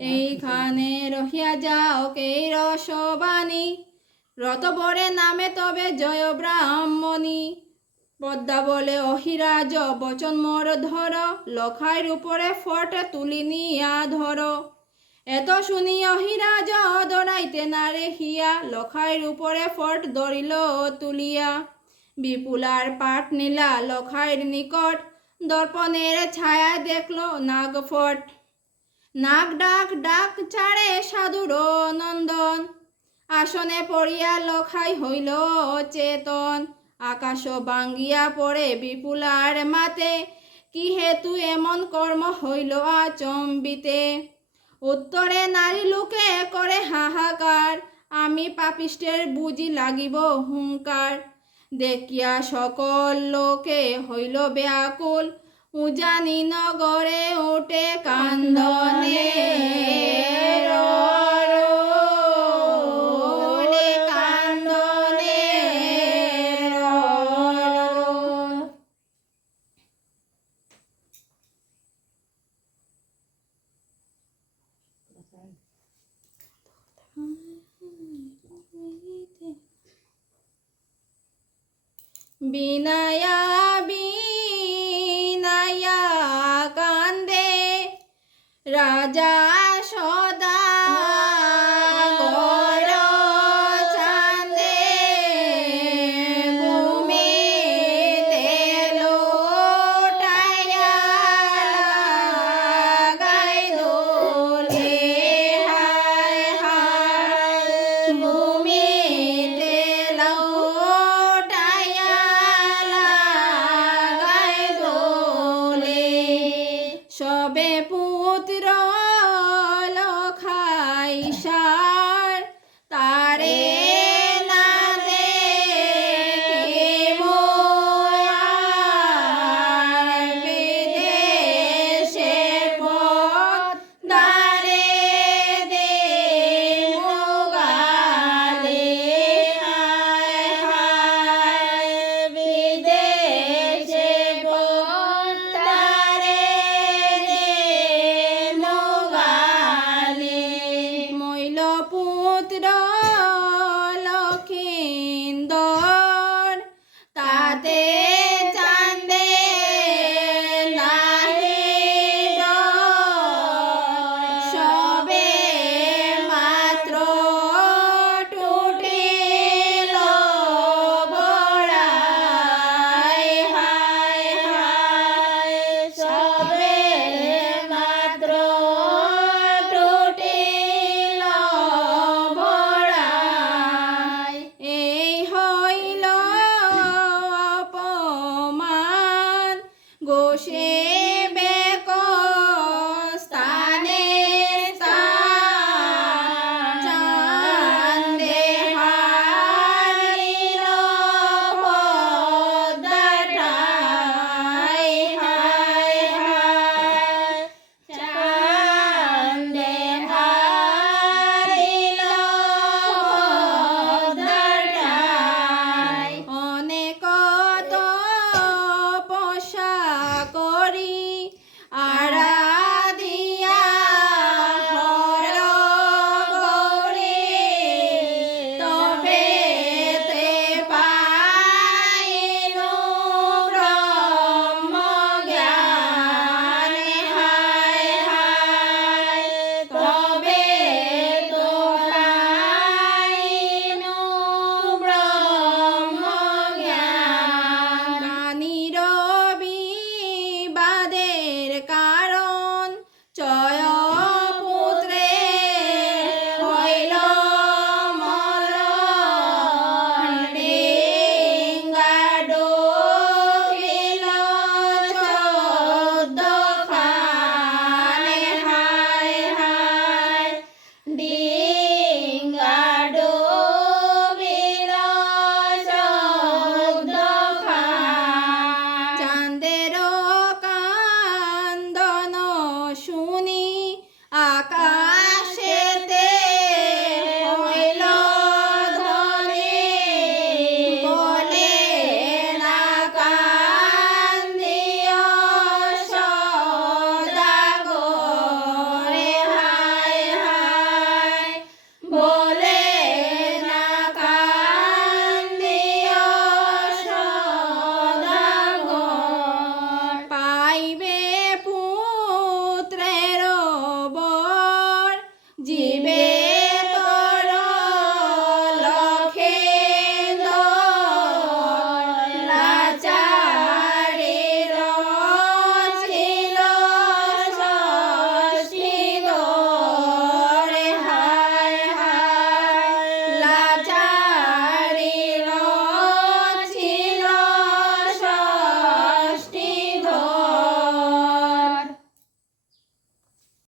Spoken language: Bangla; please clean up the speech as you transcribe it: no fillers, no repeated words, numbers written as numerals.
এইখানে রহিয়া যাও কেই রসবাণী, রতবরে নামে তবে জয় ব্রাহ্মণী। পদ্মা বলে অহিরাজ বচন মোর ধর, লখাইর উপরে ফট তুলি নিয়া ধর। এত শুনি অহিরাজ দৌড়াইতে না রেহিয়া, লখাইর উপরে ফট ধরিল তুলিয়া। বিপুলার পাট নীলা লখাইর নিকট, দর্পণের ছায়া দেখল নাগফট। নাগ ডাক ডাক ছাড়ে সাধুর নন্দন, আসনে পড়িয়া লখাই হইল চেতন। আকাশ ভাঙ্গিয়া পড়ে বিপুলার মাতে, কি হেতু এমন কর্ম হইল আচম্বিতে। উত্তরে নারী লোকে করে হাহাকার, আমি পাপিষ্টের বুঝি লাগিব হুঙ্কার। দেখিয়া সকল লোকে হইল ব্যাকুল, উজানি নগরে ওঠে কান্দনে কান্দনে। বিনায়া বিনায়া কান্দে রাজা সদা